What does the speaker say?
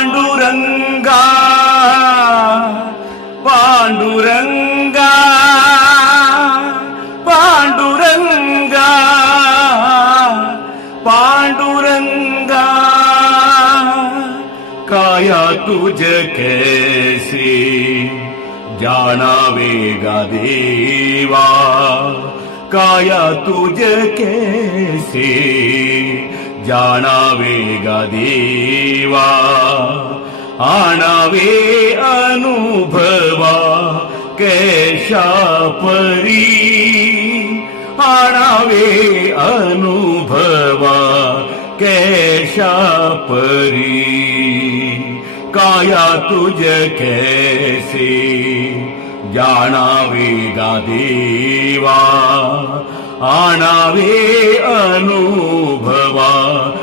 पांडुरंगा पांडुरंगा पांडुरंगा पांडुरंगा काया तुझ कैसे जानावेगा देवा काया तुझ कैसे जानावेगा देवा आणावे अनुभवा कैशा परी आणावे अनुभवा कैशा परी काया तुझ कैसे जानावेगा देवा आणावे अनुभवा